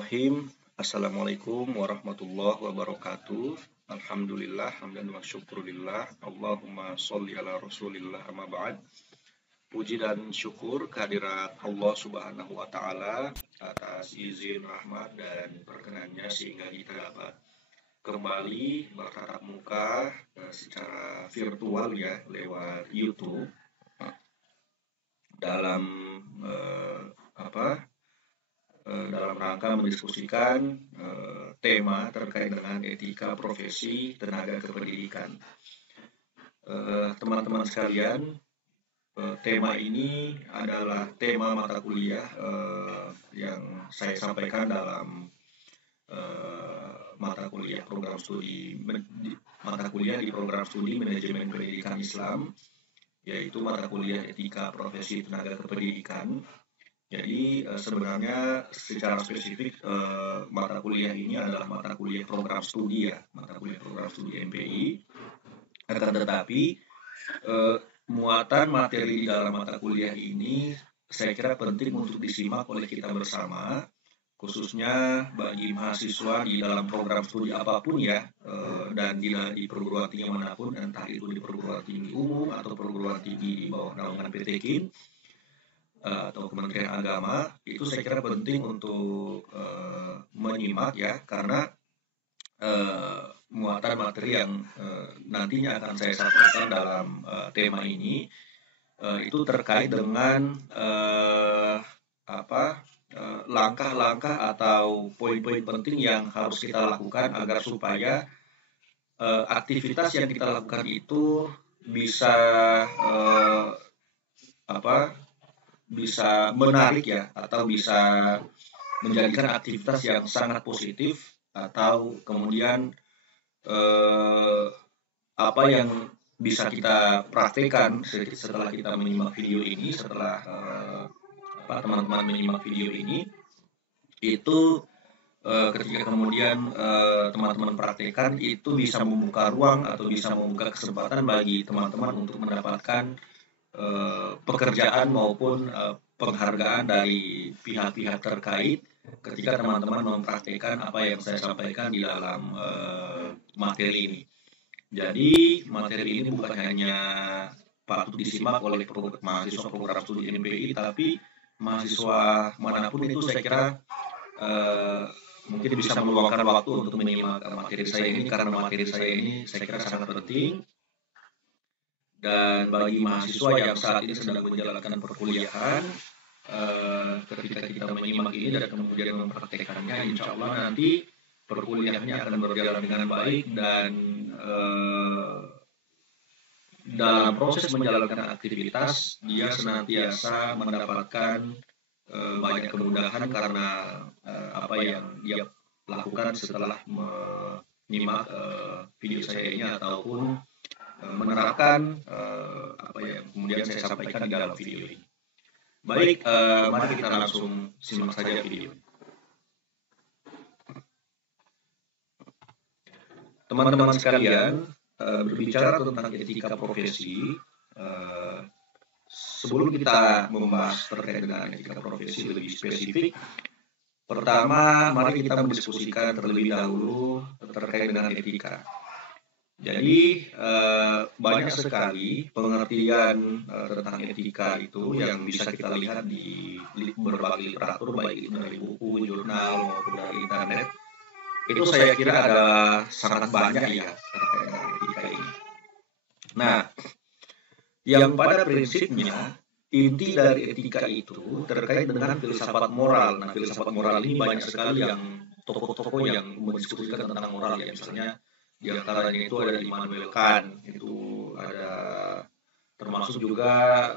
Bismillahirrahmanirrahim. Assalamualaikum warahmatullahi wabarakatuh. Alhamdulillah, hamdan wa syukurillah. Allahumma sholli ala rasulillah amma ba'd. Puji dan syukur kehadirat Allah subhanahu wa ta'ala atas izin, rahmat, dan perkenannya sehingga kita dapat kembali bertatap muka secara virtual ya lewat YouTube dalam dalam rangka mendiskusikan tema terkait dengan etika profesi tenaga kependidikan. Teman-teman sekalian, tema ini adalah tema mata kuliah yang saya sampaikan dalam mata kuliah di program studi manajemen pendidikan Islam, yaitu mata kuliah etika profesi tenaga kependidikan. Jadi sebenarnya secara spesifik mata kuliah ini adalah mata kuliah program studi ya, mata kuliah program studi MPI. Akan tetapi muatan materi di dalam mata kuliah ini saya kira penting untuk disimak oleh kita bersama, khususnya bagi mahasiswa di dalam program studi apapun ya, dan di perguruan tinggi manapun, entah itu di perguruan tinggi umum atau perguruan tinggi di bawah naungan PT KIN atau Kementerian Agama. Itu saya kira penting untuk menyimak ya, karena muatan materi yang nantinya akan saya sampaikan dalam tema ini itu terkait dengan langkah-langkah atau poin-poin penting yang harus kita lakukan agar supaya aktivitas yang kita lakukan itu bisa bisa menarik ya, atau bisa menjadikan aktivitas yang sangat positif, atau kemudian apa yang bisa kita praktekkan setelah kita menyimak video ini, setelah teman-teman menyimak video ini, itu ketika kemudian teman-teman praktekkan, itu bisa membuka ruang atau bisa membuka kesempatan bagi teman-teman untuk mendapatkan pekerjaan maupun penghargaan dari pihak-pihak terkait ketika teman-teman mempraktikkan apa yang saya sampaikan di dalam materi ini. Jadi materi ini bukan hanya patut disimak oleh mahasiswa program studi MPI, tapi mahasiswa manapun itu saya kira mungkin bisa meluangkan waktu untuk menyimak materi saya ini, karena materi saya ini saya kira sangat penting. Dan bagi mahasiswa yang saat ini sedang menjalankan perkuliahan, ketika kita menyimak ini dan kemudian mempraktekannya, insya Allah nanti perkuliahannya akan berjalan dengan baik, dan dalam proses menjalankan aktivitas dia senantiasa mendapatkan banyak kemudahan karena apa yang dia lakukan setelah menyimak video saya ini ataupun menerapkan apa yang kemudian saya sampaikan di dalam video ini. Baik, mari kita langsung simak saja video. Teman-teman sekalian, berbicara tentang etika profesi, sebelum kita membahas terkait dengan etika profesi lebih spesifik, pertama mari kita mendiskusikan terlebih dahulu terkait dengan etika. Jadi banyak sekali pengertian tentang etika itu yang bisa kita lihat di berbagai literatur, baik itu dari buku, jurnal maupun dari internet. Itu saya kira adalah sangat banyak ya terkait dengan etika ini. Nah, yang pada prinsipnya inti dari etika itu terkait dengan filsafat moral. Nah, filsafat moral ini banyak sekali yang tokoh-tokoh yang mendiskusikan tentang moral ya, misalnya di antaranya itu ada Immanuel Kant, itu ada termasuk juga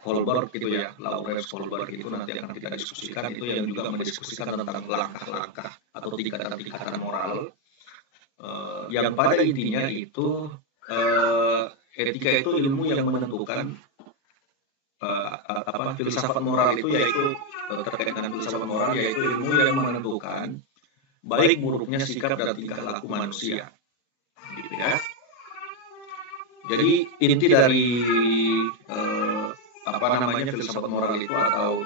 Kohlberg gitu ya, Lawrence Kohlberg, itu nanti akan kita diskusikan, itu yang juga mendiskusikan tentang langkah-langkah atau tingkatan-tingkatan moral yang pada intinya itu etika itu ilmu yang menentukan filsafat moral itu, yaitu terkait dengan filsafat moral, yaitu ilmu yang menentukan baik buruknya sikap dan tingkah laku manusia, gitu ya. Jadi inti dari filsafat moral itu, atau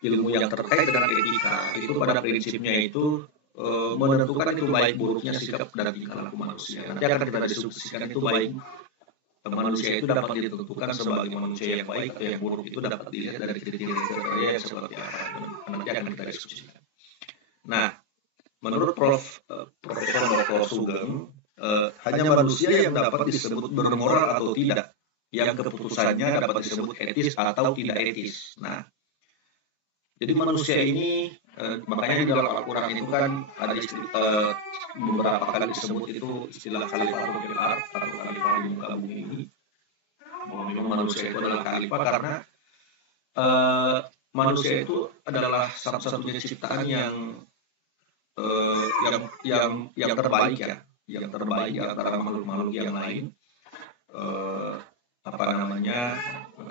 ilmu yang terkait dengan etika itu pada prinsipnya itu menentukan itu baik buruknya sikap dan tingkah laku manusia. Nanti akan kita diskusikan itu baik manusia itu dapat ditentukan sebagai manusia yang baik atau yang buruk itu dapat dilihat dari kriteria yang seperti apa. Nanti akan kita diskusikan. Nah, menurut Profesor Dr. Sugeng, hanya manusia yang dapat disebut bermoral atau tidak, yang keputusannya dapat disebut etis atau tidak etis. Nah, jadi manusia ini, makanya di dalam Al-Quran itu kan ada beberapa kali disebut itu istilah khalifatul fil ardh atau khalifah di muka bumi ini. Bahwa memang manusia itu adalah khalifah karena manusia itu adalah satu-satunya ciptaan yang terbaik ya, yang terbaik di antara makhluk-makhluk yang lain.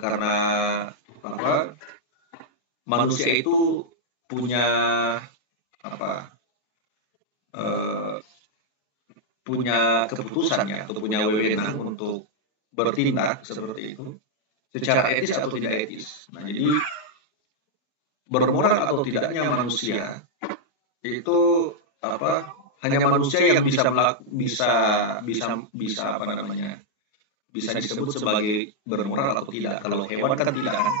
Karena manusia itu punya keputusan ya, atau punya wewenang untuk bertindak seperti itu secara etis atau tidak etis. Nah, jadi bermoral atau tidaknya manusia itu hanya manusia yang bisa disebut sebagai bermoral atau tidak. Kalau hewan kan tidak kan.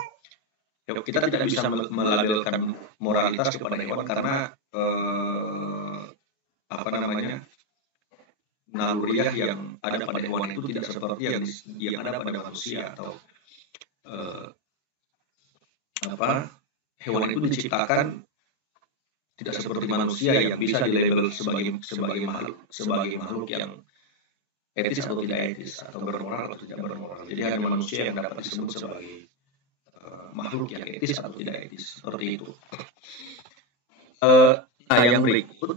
Kita tidak bisa melabelkan moralitas kepada hewan karena naluriah yang ada pada hewan itu tidak seperti yang ada pada manusia, atau hewan itu diciptakan tidak seperti manusia yang bisa dilabel sebagai makhluk yang etis atau tidak etis, atau bermoral atau tidak bermoral. Jadi hanya manusia yang dapat disebut sebagai makhluk yang etis atau tidak etis, seperti itu. Nah, yang berikut,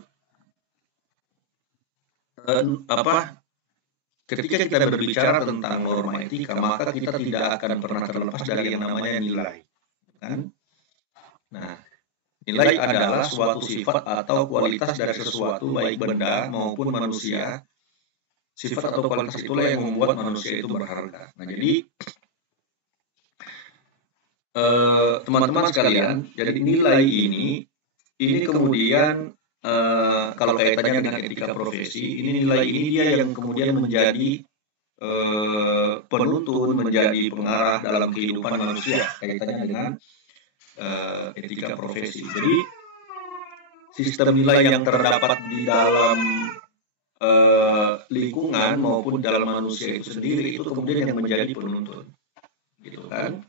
ketika kita berbicara tentang norma etika, maka kita tidak akan pernah terlepas dari yang namanya nilai, kan? Nah, nilai adalah suatu sifat atau kualitas dari sesuatu, baik benda maupun manusia. Sifat atau kualitas itulah yang membuat manusia itu berharga. Nah, jadi teman-teman sekalian, jadi nilai ini kemudian kalau kaitannya dengan etika profesi, nilai ini dia yang kemudian menjadi penuntun, menjadi pengarah dalam kehidupan manusia kaitannya dengan etika profesi. Jadi sistem nilai yang terdapat di dalam lingkungan maupun dalam manusia itu sendiri itu kemudian yang menjadi penuntun, gitu kan?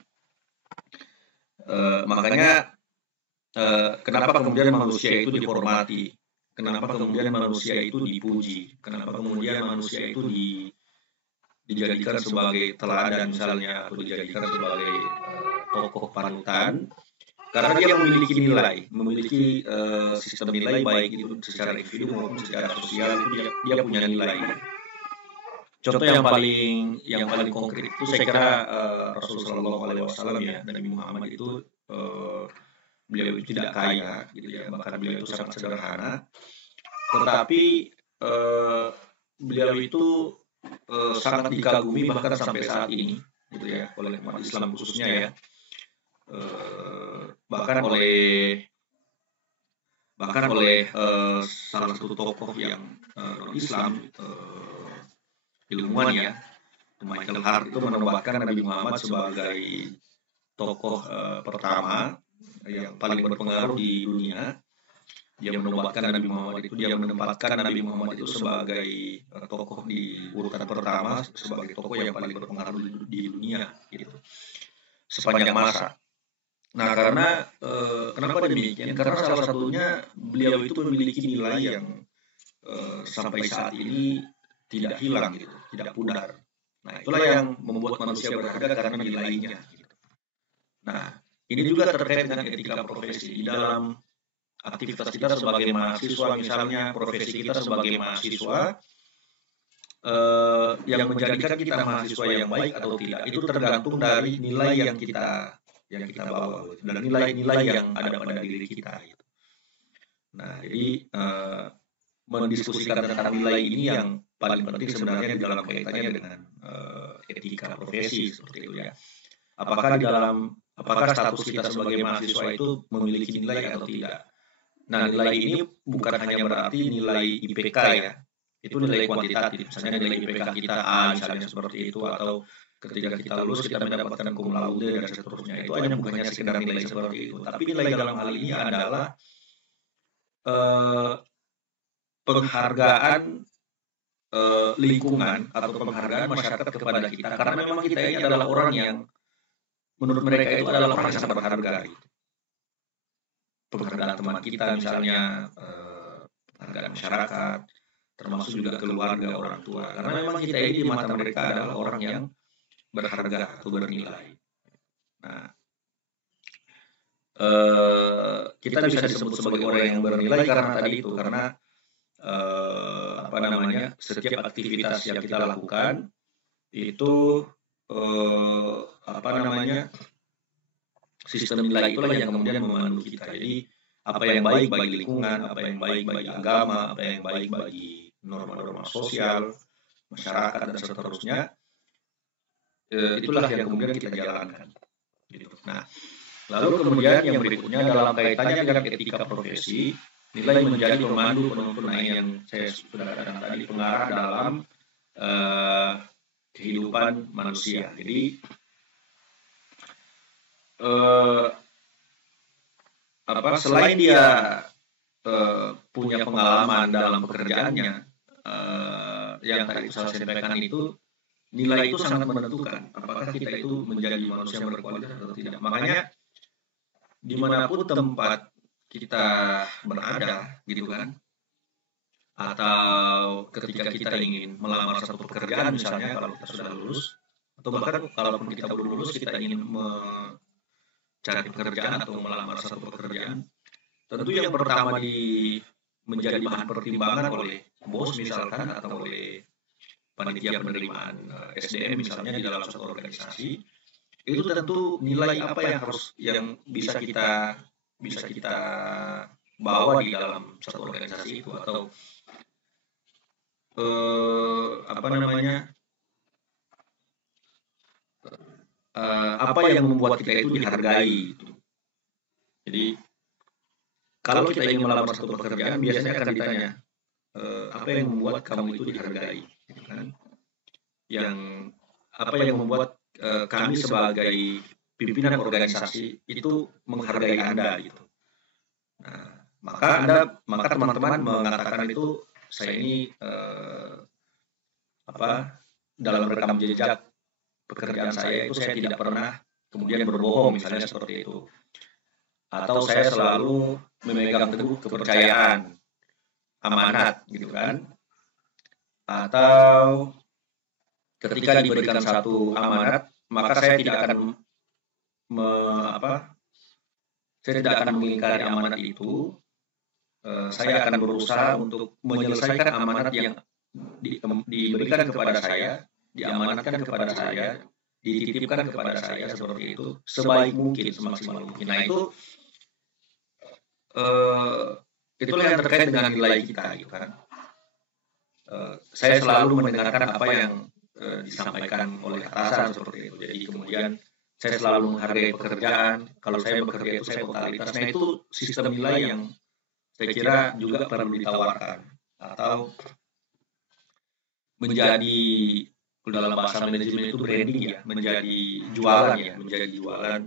Makanya kenapa kemudian manusia itu dihormati, kenapa kemudian manusia itu dipuji, kenapa kemudian manusia itu dijadikan sebagai teladan misalnya, atau dijadikan sebagai tokoh panutan, karena dia memiliki nilai, memiliki sistem nilai, baik itu secara individu maupun secara sosial, itu dia punya nilai. Contoh yang paling konkret itu saya kira Rasulullah SAW ya, Nabi Muhammad itu beliau itu tidak kaya gitu ya, bahkan beliau itu sangat sederhana, tetapi beliau itu sangat dikagumi bahkan sampai saat ini gitu ya, oleh umat Islam khususnya ya, bahkan oleh salah satu tokoh yang non Islam, ilmuwan ya, Michael Hart, itu menobatkan Nabi Muhammad sebagai tokoh pertama yang paling berpengaruh di dunia. Dia menobatkan Nabi Muhammad itu, dia menempatkan Nabi Muhammad itu sebagai tokoh di urutan pertama, sebagai tokoh yang paling berpengaruh di dunia gitu, sepanjang masa. Nah, karena kenapa demikian? Karena salah satunya beliau itu memiliki nilai yang sampai saat ini tidak hilang gitu, tidak pudar. Nah, itulah yang membuat manusia berharga karena nilainya gitu. Nah, ini juga terkait dengan etika profesi. Di dalam aktivitas kita sebagai mahasiswa, misalnya profesi kita sebagai mahasiswa, yang menjadikan kita mahasiswa yang baik atau tidak itu tergantung dari nilai yang kita bawa dan nilai-nilai yang ada pada diri kita gitu. Nah, jadi mendiskusikan tentang nilai ini yang paling penting sebenarnya di dalam kaitannya dengan etika profesi seperti itu ya. apakah status kita sebagai mahasiswa itu memiliki nilai atau tidak. Nah, nilai ini bukan hanya berarti nilai IPK ya, itu nilai kuantitatif. Misalnya nilai IPK kita A misalnya seperti itu, atau ketika kita lulus kita mendapatkan cum laude dan seterusnya. Itu bukannya sekedar nilai seperti itu, tapi nilai dalam hal ini adalah penghargaan lingkungan atau penghargaan masyarakat kepada kita, karena memang kita ini adalah orang yang menurut mereka itu adalah orang yang sangat berharga. Gitu. Penghargaan teman kita misalnya, penghargaan masyarakat, termasuk juga keluarga, orang tua, karena memang kita ini di mata mereka adalah orang yang berharga atau bernilai. Nah, kita bisa disebut sebagai orang yang bernilai karena tadi itu, karena setiap aktivitas yang kita lakukan itu sistem nilai itulah yang kemudian memandu kita. Jadi apa yang baik bagi lingkungan, apa yang baik bagi agama, apa yang baik bagi norma-norma sosial, masyarakat dan seterusnya, itulah yang kemudian kita jalankan. Gitu. Nah, lalu kemudian yang berikutnya dalam kaitannya dengan etika profesi, nilai menjadi pemandu penuntun yang saya sudah katakan tadi, pengarah dalam kehidupan manusia. Jadi selain dia punya pengalaman dalam pekerjaannya, yang tadi saya sampaikan itu, nilai itu sangat menentukan apakah kita itu menjadi manusia yang berkualitas atau tidak. Makanya dimanapun tempat kita berada, gitu kan, atau ketika kita ingin melamar satu pekerjaan misalnya, kalau kita sudah lulus, atau bahkan kalaupun kita belum lulus, kita ingin mencari pekerjaan atau melamar satu pekerjaan, tentu yang pertama menjadi bahan pertimbangan oleh bos misalkan, atau oleh panitia penerimaan SDM misalnya di dalam suatu organisasi, itu tentu nilai apa yang bisa kita bawa di dalam satu organisasi itu, atau apa yang membuat kita itu dihargai. Jadi kalau kita ingin melamar satu pekerjaan, biasanya akan ditanya apa yang membuat kamu itu dihargai, gitu kan? Apa yang membuat kami sebagai pimpinan organisasi itu menghargai Anda, gitu. Nah, maka teman-teman mengatakan itu, saya ini dalam rekam jejak pekerjaan saya itu saya tidak pernah kemudian berbohong misalnya seperti itu, atau saya selalu memegang teguh kepercayaan, amanat, gitu kan. Atau ketika diberikan satu amanat, maka saya tidak akan mengingkari amanat itu. Saya akan berusaha untuk menyelesaikan amanat yang diberikan kepada saya, diamanatkan kepada saya, dititipkan kepada saya seperti itu, sebaik mungkin, semaksimal mungkin. Nah, itulah yang terkait dengan nilai kita, gitu kan. Saya selalu mendengarkan apa yang disampaikan oleh atasan seperti itu. Jadi kemudian saya selalu menghargai pekerjaan. Kalau saya bekerja itu saya totalitas. Nah, itu sistem nilai yang saya kira juga perlu ditawarkan, atau menjadi, dalam bahasa manajemen itu branding ya, menjadi jualan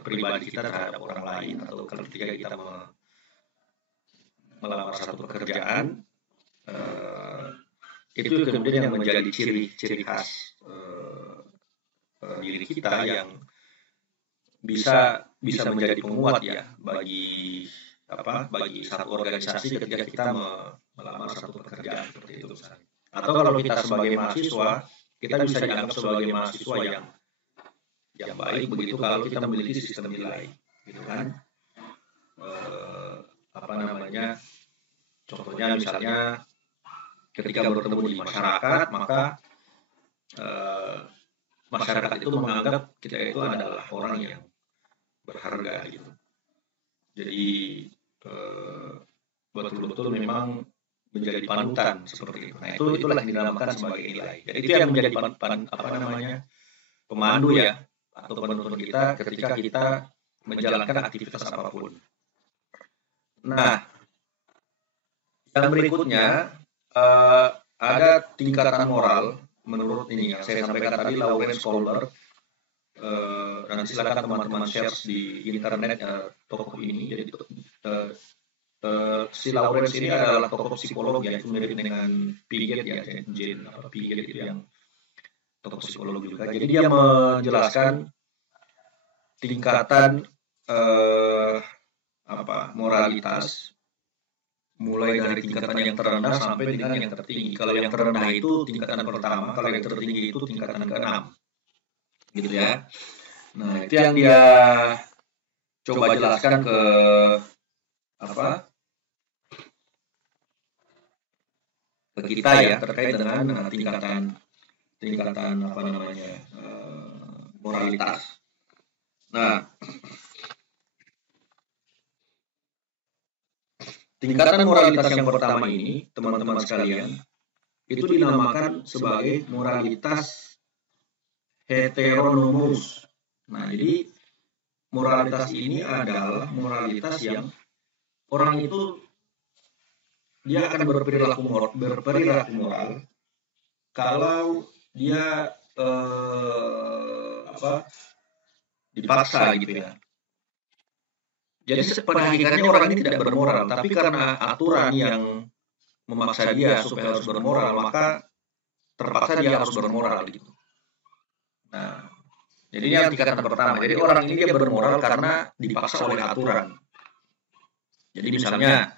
pribadi kita terhadap orang lain, atau ketika kita melamar satu pekerjaan, itu kemudian yang menjadi ciri khas diri kita yang bisa menjadi penguat ya bagi satu organisasi ketika kita melamar satu pekerjaan seperti itu misalnya. Atau kalau kita sebagai mahasiswa, kita bisa dianggap sebagai mahasiswa yang baik begitu kalau kita memiliki sistem nilai, gitu kan. Contohnya misalnya ketika bertemu di masyarakat, maka masyarakat itu menganggap kita itu adalah orang yang berharga, gitu. Jadi betul-betul memang menjadi panutan seperti itu. Nah, itulah yang dinamakan sebagai nilai. Jadi itu yang menjadi pemandu ya, atau penuntun kita ketika kita menjalankan aktivitas apapun. Nah, yang berikutnya ada tingkatan moral menurut ini yang saya sampaikan tadi, Lawrence Kohler. Nanti silakan teman-teman share di internet tokoh ini. Jadi si Lawrence ini adalah tokoh psikolog, yaitu mirip dengan Piaget ya, Jane Piaget itu yang tokoh psikolog juga. Jadi dia menjelaskan tingkatan moralitas mulai dari tingkatan yang terendah sampai dengan yang tertinggi. Kalau yang terendah itu tingkatan pertama, kalau yang tertinggi itu tingkatan ke-6. Gitu ya. Nah, itu yang dia coba jelaskan ke kita ya, terkait dengan tingkatan moralitas. Nah, tingkatan moralitas yang pertama ini, teman-teman sekalian, itu dinamakan sebagai moralitas heteronomous. Nah, jadi moralitas ini adalah moralitas yang orang itu dia akan berperilaku moral kalau dia dipaksa gitu ya. Jadi pada hakikatnya orang ini tidak bermoral, tapi karena aturan yang memaksa dia supaya harus bermoral, maka terpaksa dia harus bermoral gitu. Nah, jadi ini yang tingkatan pertama. Jadi orang ini dia bermoral karena dipaksa oleh aturan. Jadi misalnya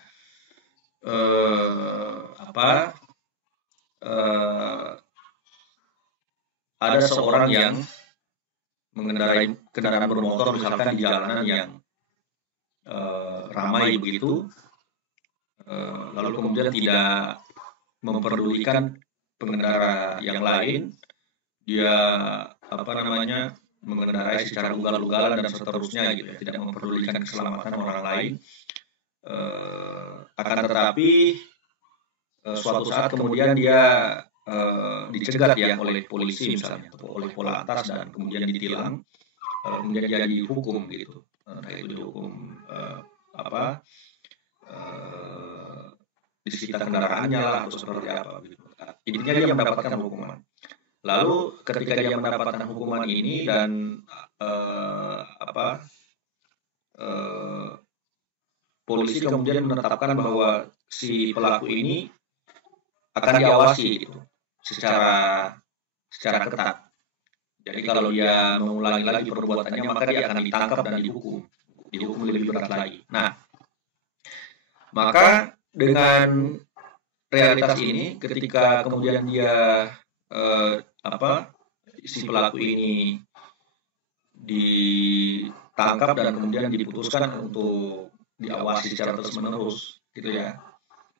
ada seorang yang mengendarai kendaraan bermotor misalkan di jalanan yang ramai begitu, lalu kemudian tidak memperdulikan pengendara yang lain, dia mengendarai secara ugal-ugalan dan seterusnya gitu ya, tidak memperdulikan keselamatan orang lain. Akan tetapi suatu saat kemudian dia dicegat ya oleh polisi misalnya atau oleh Polantas dan kemudian ditilang, kemudian dia dihukum gitu. Nah, itu dihukum disita kendaraannya lah atau seperti apa gitu. Intinya dia mendapatkan hukuman. Lalu ketika dia mendapatkan hukuman ini dan polisi kemudian menetapkan bahwa si pelaku ini akan diawasi gitu secara ketat. Jadi kalau dia mengulangi lagi perbuatannya, maka dia akan ditangkap dan dihukum lebih berat lagi. Nah, maka dengan realitas ini, ketika kemudian dia si pelaku ini ditangkap dan kemudian diputuskan untuk diawasi secara terus-menerus, gitu ya.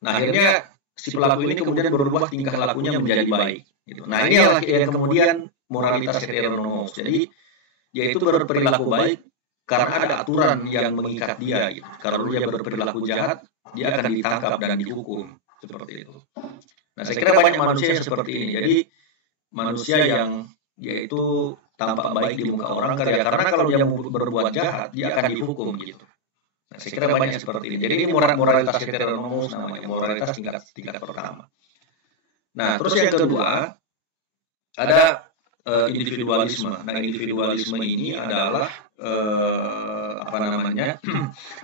Nah, akhirnya si pelaku ini kemudian berubah tingkah lakunya menjadi baik. Gitu. Nah, ini yang kemudian moralitas heteronomous. Jadi, dia itu berperilaku baik karena ada aturan yang mengikat dia. Gitu. Kalau dia berperilaku jahat, dia akan ditangkap dan dihukum. Seperti itu. Nah, saya kira banyak manusia yang seperti ini. Jadi, manusia yang dia itu tampak baik di muka orang karena kalau dia berbuat jahat, dia akan dihukum gitu. Nah, saya kira banyak seperti ini. Jadi ini moralitas heteronomous namanya, moralitas tingkat pertama. Nah, terus yang kedua ada individualisme. Nah, individualisme ini adalah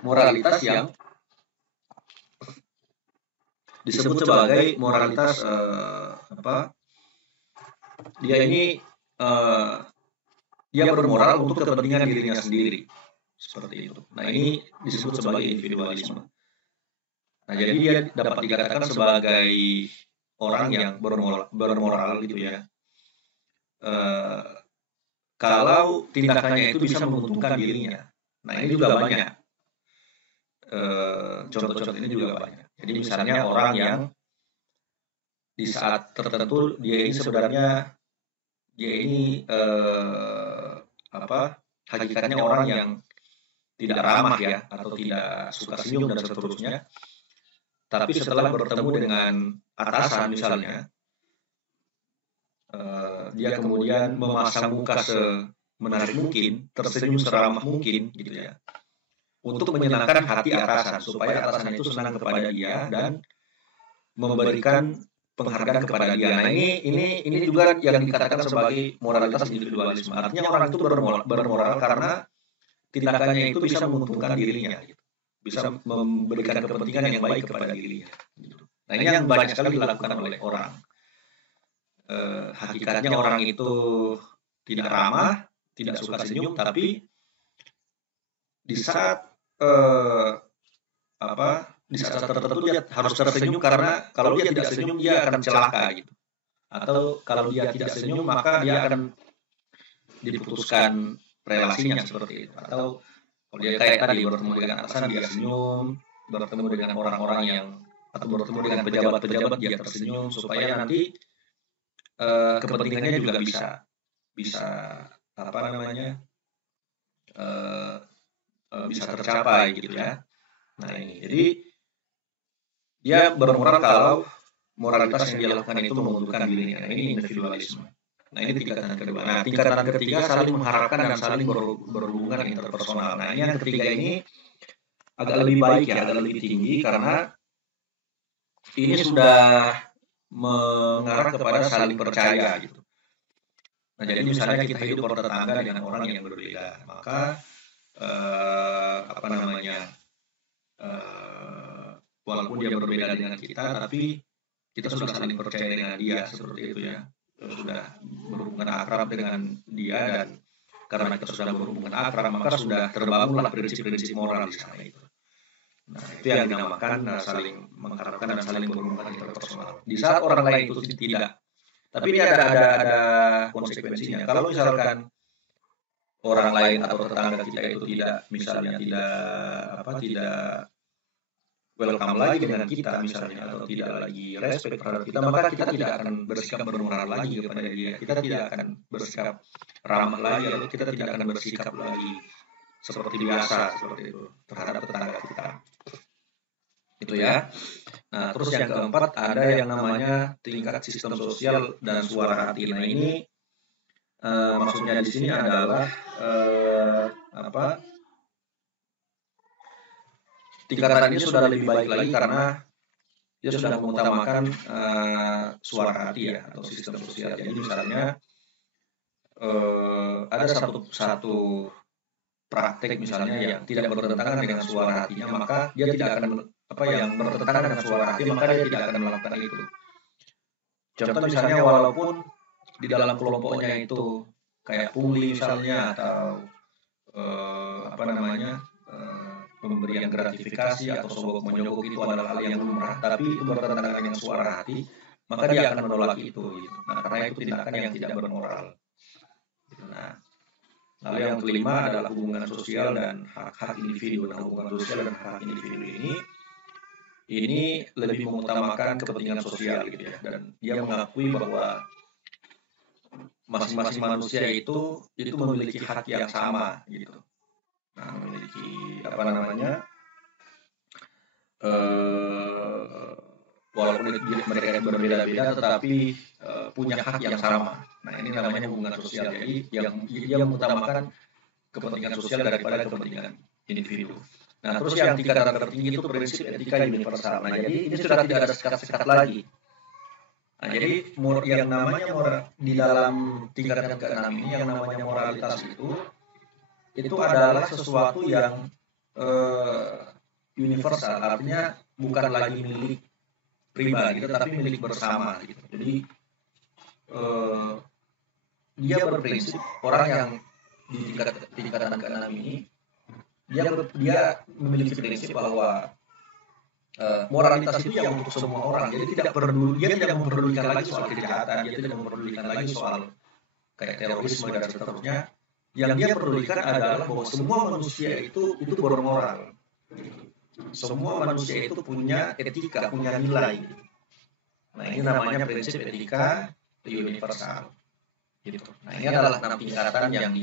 moralitas yang disebut sebagai moralitas dia ini dia bermoral untuk kepentingan dirinya sendiri. Seperti itu. Nah, ini disebut sebagai individualisme. Nah, jadi dia dapat dikatakan sebagai orang yang bermoral gitu ya. Kalau tindakannya itu bisa menguntungkan dirinya. Nah, ini juga banyak. Contoh-contoh ini juga banyak. Jadi misalnya orang yang di saat tertentu dia ini sebenarnya hakikatnya orang yang tidak ramah ya, atau tidak suka senyum dan seterusnya. Tapi setelah bertemu dengan atasan misalnya, dia kemudian memasang muka menarik mungkin, tersenyum seramah mungkin gitu ya, untuk menyenangkan hati atasan supaya atasan itu senang kepada dia dan memberikan penghargaan kepada dia. Nah, ini juga yang dikatakan sebagai moralitas individualisme. Artinya orang itu bermoral karena tindakannya itu bisa menguntungkan dirinya, gitu. Bisa memberikan kepentingan yang baik kepada dirinya. Gitu. Nah, ini yang banyak sekali dilakukan oleh orang. Hakikatnya orang itu tidak ramah, tidak suka senyum, tapi di saat di saat tertentu dia harus tersenyum karena kalau dia tidak senyum dia akan celaka gitu. Atau kalau dia tidak senyum maka dia akan diputuskan relasinya seperti itu. Atau kalau dia kayak tadi bertemu dengan atasan dia senyum, bertemu dengan orang-orang yang atau bertemu dengan pejabat-pejabat dia tersenyum supaya nanti kepentingannya juga bisa apa namanya bisa tercapai gitu ya. Nah ini jadi dia bermoral kalau moralitas yang dia lakukan itu menguntungkan dirinya. Nah, ini individualisme. Nah ini tingkatan kedua. Nah tingkatan ketiga saling mengharapkan dan saling berhubungan interpersonal. Nah ini yang ketiga ini agak lebih baik ya, agak lebih tinggi karena ini sudah mengarah kepada saling percaya gitu. Nah jadi misalnya kita hidup bertetangga dengan orang yang berbeda, maka apa namanya walaupun dia berbeda dengan kita, tapi kita sudah saling percaya dengan dia seperti itu ya, sudah berhubungan akrab dengan dia dan karena kita sudah berhubungan akrab maka sudah terbangunlah prinsip-prinsip moral di sana itu. Nah itu yang dinamakan saling mengharapkan dan saling berhubungan interpersonal. Di saat orang lain itu tidak, tapi ini ada konsekuensinya. Kalau misalkan orang lain atau tetangga kita itu tidak misalnya tidak welcome lagi dengan kita misalnya atau tidak lagi respect terhadap kita, maka kita tidak akan bersikap bermoral lagi kepada dia. Kita tidak akan bersikap ramah lagi atau kita tidak akan bersikap lagi seperti biasa seperti itu terhadap tetangga kita. Itu ya. Nah, terus yang keempat ada yang namanya tingkat sistem sosial dan suara hati. Nah, ini maksudnya di sini adalah tingkatan ini sudah lebih baik lagi karena dia sudah mengutamakan suara hati ya atau sistem sosial. Jadi misalnya ada satu praktek misalnya yang tidak bertentangan dengan suara hatinya, maka dia tidak akan yang bertentangan dengan suara hati, maka dia tidak akan melakukan itu. Contoh misalnya walaupun di dalam kelompoknya itu kayak pungli misalnya atau pemberian gratifikasi atau sogok menyogok itu adalah hal yang lumrah, tapi itu bertentangan dengan suara hati, maka dia akan menolak itu. Gitu. Nah, karena itu tindakan yang tidak bermoral. Nah, lalu yang kelima adalah hubungan sosial dan hak-hak individu. Nah, hubungan sosial dan hak individu ini lebih mengutamakan kepentingan sosial gitu ya, dan dia mengakui bahwa masing-masing manusia itu memiliki hak yang sama gitu. Nah, memiliki walaupun mereka berbeda-beda tetapi punya hak yang sama. Nah, ini namanya hubungan sosial. Jadi yang dia mengutamakan kepentingan sosial daripada kepentingan individu. Nah, terus yang tingkatan tertinggi itu prinsip etika universal. Nah, jadi ini sudah tidak ada sekat-sekat lagi. Nah, jadi yang namanya di dalam tingkatan ke-6 ini yang namanya moralitas itu adalah sesuatu yang universal, artinya bukan lagi milik pribadi tetapi milik bersama gitu. Jadi dia berprinsip orang yang di tingkatan ke-6 ini dia memiliki prinsip bahwa moralitas itu yang untuk semua orang. Jadi dia tidak memperdulikan lagi soal kejahatan, dia tidak memperdulikan lagi soal kayak terorisme dan seterusnya. Yang dia pedulikan adalah bahwa semua manusia itu bermoral. Semua manusia itu punya etika, punya nilai. Nah, ini namanya prinsip etika universal. Gitu. Nah, ini adalah 6 tingkatan yang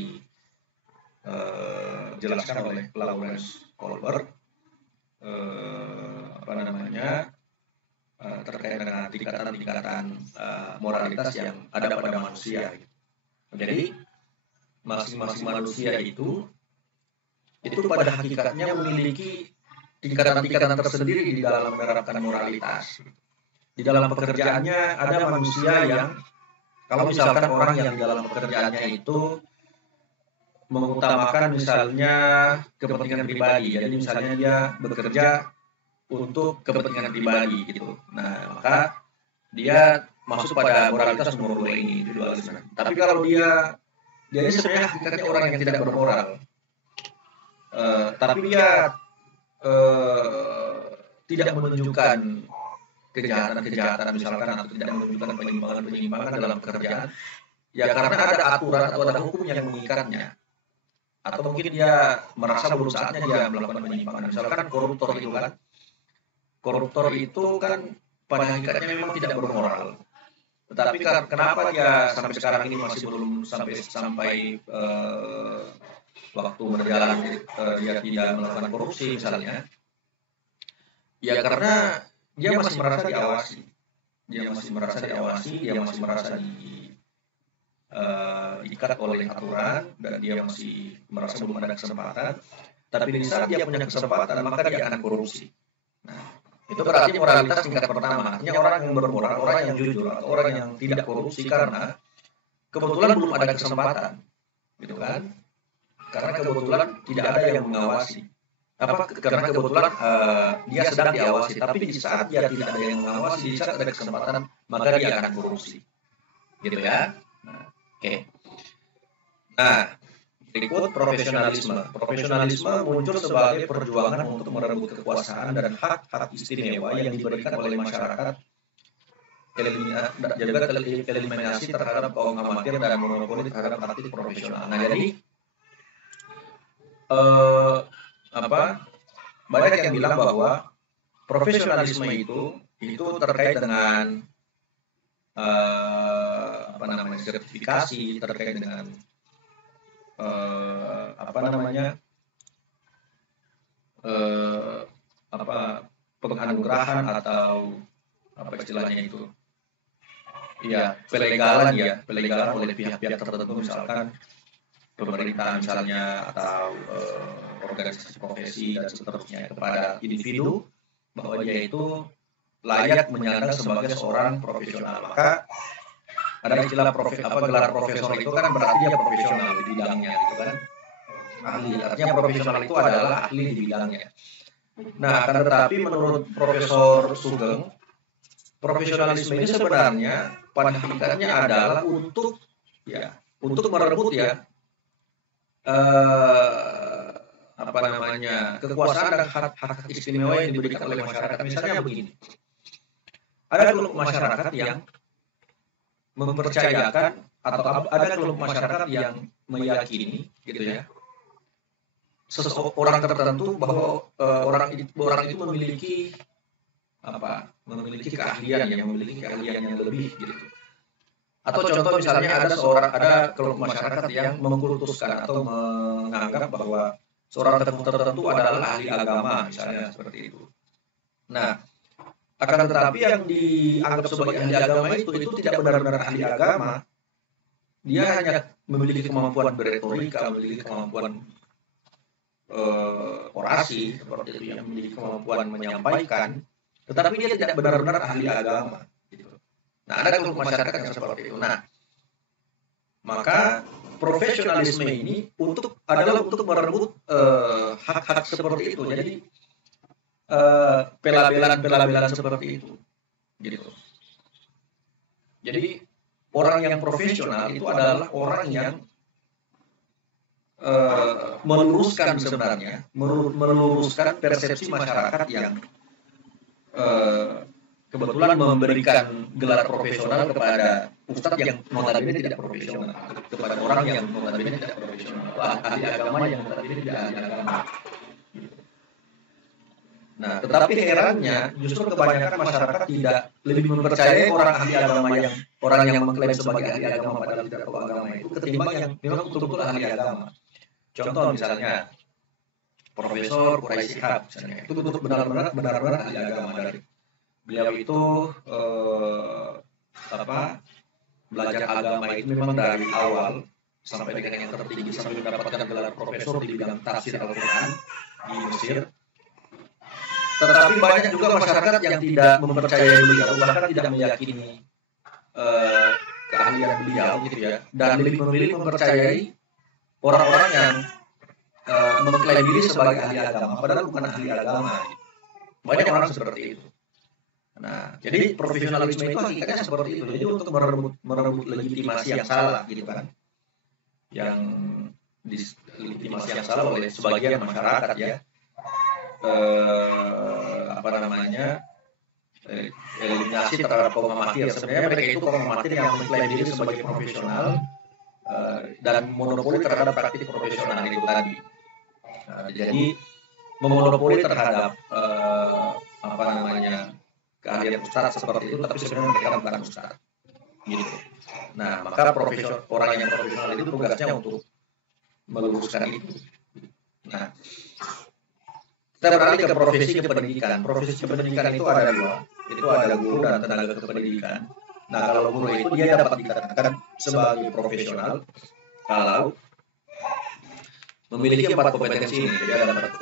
dijelaskan oleh Lawrence Kohlberg terkait dengan tingkatan-tingkatan moralitas yang ada pada manusia. Jadi masing-masing manusia itu pada hakikatnya memiliki tingkatan-tingkatan tersendiri di dalam menerapkan moralitas. Di dalam pekerjaannya ada manusia yang, kalau misalkan orang yang di dalam pekerjaannya itu mengutamakan misalnya kepentingan pribadi, jadi misalnya dia bekerja untuk kepentingan pribadi gitu. Nah, maka dia masuk pada moralitas nomor 2 ini, individualisme. Tapi kalau dia ini sebenarnya hakikatnya orang yang tidak bermoral, tapi dia tidak menunjukkan kejahatan misalkan, atau tidak menunjukkan penyimpangan dalam pekerjaan, ya karena ada aturan atau ada hukum yang mengikatnya, atau mungkin dia merasa belum saatnya dia melakukan penyimpangan. Misalkan koruptor itu kan pada hakikatnya memang tidak bermoral, tetapi kenapa dia sampai sekarang ini masih belum sampai waktu berjalan dia tidak melakukan korupsi misalnya, ya karena dia masih merasa diawasi, dia masih merasa diikat oleh aturan, dan dia masih merasa belum ada kesempatan. Tapi di saat dia punya kesempatan, maka dia akan korupsi. Nah, itu berarti moralitas tingkat pertama. Artinya orang yang bermoral, orang yang jujur, atau orang yang tidak korupsi karena kebetulan belum ada kesempatan, gitu kan? Karena kebetulan tidak ada yang mengawasi. Karena kebetulan dia sedang diawasi, tapi di saat dia tidak ada yang mengawasi, di saat ada kesempatan, maka dia akan korupsi, gitu ya. Nah, oke. Nah, berikut profesionalisme. Profesionalisme muncul sebagai perjuangan untuk merebut kekuasaan dan hak-hak istimewa yang diberikan oleh masyarakat, juga eliminasi terhadap kaum amatir dan monopoli terhadap praktik profesional. Nah, jadi banyak yang bilang bahwa profesionalisme itu terkait dengan sertifikasi, terkait dengan penganugerahan atau apa istilahnya itu, ya pelegalan oleh pihak-pihak tertentu, misalkan pemerintah misalnya, atau organisasi profesi dan seterusnya, kepada individu bahwa dia itu layak menyandang sebagai seorang profesional. Maka ada istilah gelar profesor itu kan berarti dia profesional di bidangnya, gitu kan, ahli. Artinya profesional itu adalah ahli di bidangnya. Nah, akan tetapi menurut Profesor Sugeng, profesionalisme ini sebenarnya pada hakikatnya adalah untuk merebut kekuasaan dan hak istimewa yang diberikan oleh masyarakat. Misalnya begini, ada kelompok masyarakat yang mempercayakan, atau ada kelompok masyarakat yang meyakini, gitu ya, seseorang tertentu bahwa orang itu memiliki keahlian yang lebih, gitu. Atau contoh misalnya ada kelompok masyarakat yang mengkultuskan atau menganggap bahwa seorang tertentu adalah ahli agama, misalnya seperti itu. Nah, akan tetapi yang dianggap sebagai ahli agama itu tidak benar-benar ahli agama. Dia hanya memiliki kemampuan berretorika, memiliki kemampuan orasi, seperti itu, yang memiliki kemampuan menyampaikan, tetapi dia tidak benar-benar ahli agama. Nah, ada kelompok masyarakat yang seperti itu. Nah, maka profesionalisme ini adalah untuk merebut hak-hak seperti itu. Jadi pelabelan seperti itu, gitu. Jadi orang yang profesional itu adalah orang yang meluruskan persepsi masyarakat yang kebetulan memberikan gelar profesional kepada ustadz yang notabene tidak profesional, kepada orang yang notabene tidak profesional, ahli agama yang notabene tidak ahli agama. Nah, tetapi herannya justru kebanyakan masyarakat tidak lebih mempercayai orang ahli agama orang yang mengklaim sebagai ahli agama padahal tidak tahu agama itu, ketimbang yang memang betul-betul ahli agama. Contoh misalnya Profesor Quraisy Shihab, misalnya, itu benar-benar ahli agama. Dari beliau itu belajar agama itu memang dari awal sampai dengan yang tertinggi sampai mendapatkan gelar profesor di bidang tafsir Al-Quran di Mesir. Tetapi banyak juga masyarakat yang tidak mempercayai beliau, bahkan tidak meyakini keahlian beliau gitu ya, dan lebih memilih mempercayai orang-orang yang mengklaim diri sebagai ahli agama padahal bukan ahli agama. Banyak orang seperti itu. Nah, jadi profesionalisme itu hakikatnya seperti itu. Jadi untuk merebut legitimasi yang salah gitu kan, yang legitimasi yang salah oleh sebagian masyarakat ya, eliminasi terhadap kaum amatir. Sebenarnya mereka itu kaum amatir yang mengklaim diri sebagai profesional dan monopoli terhadap praktik profesional itu tadi. Jadi memonopoli terhadap keahlian ustadz seperti itu, tapi sebenarnya mereka bukan ustadz gitu. Nah, maka orang yang profesional itu tugasnya untuk meluruskan itu. Nah, kita beralih ke profesi kependidikan. Profesi kependidikan itu ada dua, itu ada guru dan tenaga kependidikan. Nah, kalau guru itu dia dapat dikatakan sebagai profesional kalau memiliki 4 kompetensi ini. Jadi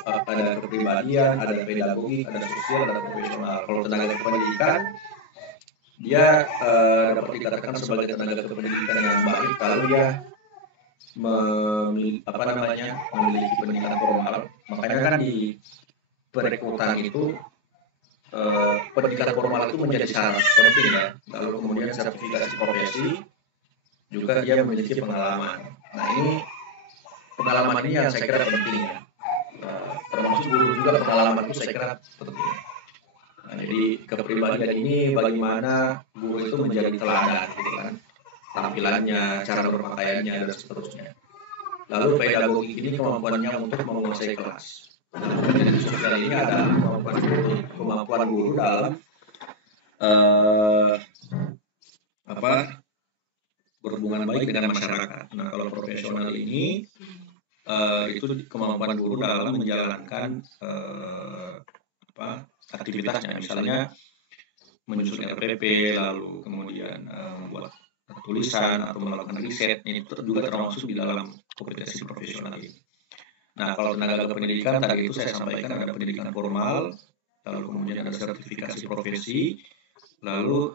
ada kepribadian, ada pedagogik, ada sosial, ada profesional. Kalau tenaga kependidikan, dia dapat dikatakan sebagai tenaga kependidikan yang baik kalau dia memiliki pendidikan formal. Makanya kan di perekrutan itu pendidikan formal itu menjadi syarat penting ya. Lalu kemudian sertifikasi profesi juga dia memiliki pengalaman. Nah, ini pengalaman ini yang saya kira penting ya. Termasuk guru juga pengalaman itu saya kira penting. Nah, jadi kepribadian ini bagaimana guru itu menjadi teladan gitu kan, tampilannya, cara berpakaiannya dan seterusnya. Lalu pedagogik ini kemampuannya untuk menguasai kelas. Dan sosial ini ada kemampuan guru dalam berhubungan baik dengan masyarakat. Nah, kalau profesional ini itu kemampuan guru dalam menjalankan aktivitasnya, misalnya menyusun RPP, lalu kemudian membuat tulisan atau melakukan riset, itu juga termasuk di dalam kompetensi profesional ini. Nah, kalau tenaga kependidikan tadi itu saya sampaikan ada pendidikan formal, lalu kemudian ada sertifikasi profesi, lalu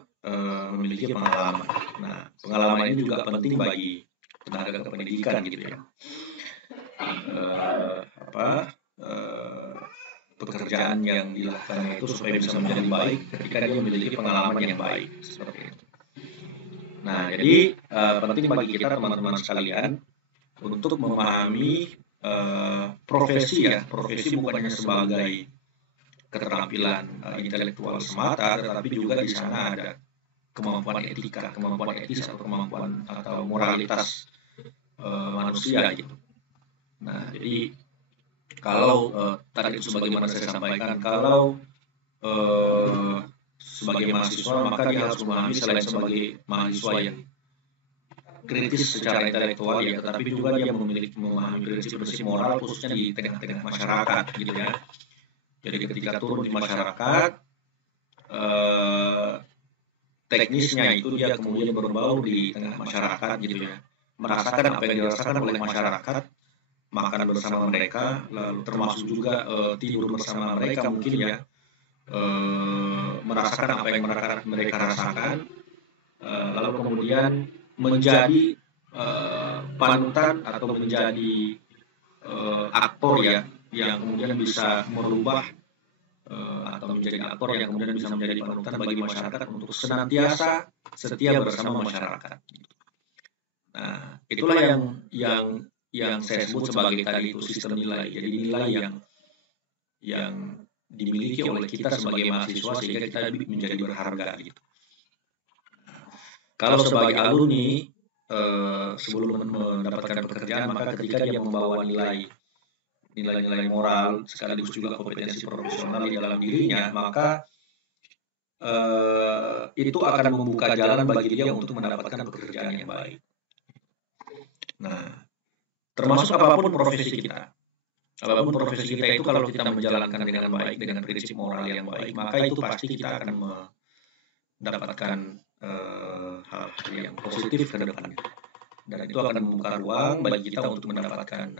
memiliki pengalaman. Nah, pengalaman ini juga penting bagi tenaga kependidikan gitu ya. Pekerjaan yang dilakukan itu supaya bisa menjadi baik ketika dia memiliki pengalaman yang baik seperti itu. Nah, jadi penting bagi kita teman-teman sekalian untuk memahami profesi ya. Profesi bukan hanya sebagai keterampilan intelektual semata, tetapi juga di sana ada kemampuan etika, kemampuan etis atau kemampuan atau moralitas manusia gitu. Nah, jadi kalau tadi itu sebagaimana saya sampaikan, kalau sebagai mahasiswa maka dia harus memahami selain sebagai mahasiswa yang kritis secara intelektual ya, tetapi juga dia memahami prinsip-prinsip moral khususnya di tengah-tengah masyarakat gitu ya. Jadi ketika turun di masyarakat, teknisnya itu dia kemudian berbaur di tengah masyarakat gitu ya, merasakan apa yang dirasakan oleh masyarakat, makan bersama mereka, lalu termasuk juga tidur bersama mereka mungkin ya, merasakan apa yang mereka rasakan, lalu kemudian menjadi panutan atau menjadi aktor ya, yang kemudian bisa merubah atau menjadi aktor yang kemudian bisa menjadi panutan bagi masyarakat untuk senantiasa setia bersama masyarakat. Nah, itulah yang saya sebut sebagai tadi itu sistem nilai. Jadi nilai yang dimiliki oleh kita sebagai mahasiswa sehingga kita menjadi berharga gitu. Kalau sebagai alumni sebelum mendapatkan pekerjaan, maka ketika dia membawa nilai-nilai moral sekaligus juga kompetensi profesional di dalam dirinya, maka itu akan membuka jalan bagi dia untuk mendapatkan pekerjaan yang baik. Nah, termasuk apapun profesi kita. Apapun profesi kita itu kalau kita menjalankan dengan baik, dengan prinsip moral yang baik, maka itu pasti kita akan mendapatkan hal-hal yang positif ke depannya. dan itu akan membuka ruang bagi kita untuk mendapatkan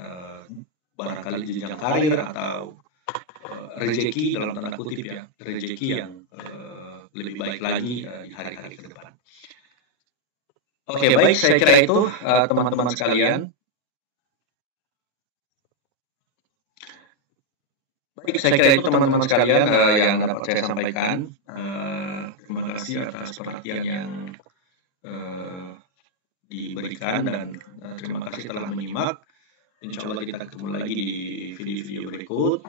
barangkali jenjang karir atau rezeki dalam tanda kutip ya, rezeki yang lebih baik lagi di hari-hari ke depan. Oke, baik, saya kira itu teman-teman sekalian. Baik, saya kira itu teman-teman sekalian yang dapat saya sampaikan. Terima kasih atas perhatian yang diberikan dan terima kasih telah menyimak. Insya Allah kita ketemu lagi di video-video berikut.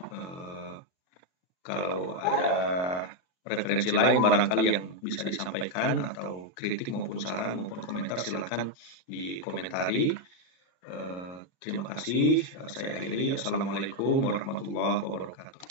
Kalau ada referensi lain barangkali yang bisa disampaikan atau kritik maupun saran maupun komentar silakan dikomentari. Terima kasih. Saya akhiri. Assalamualaikum warahmatullahi wabarakatuh.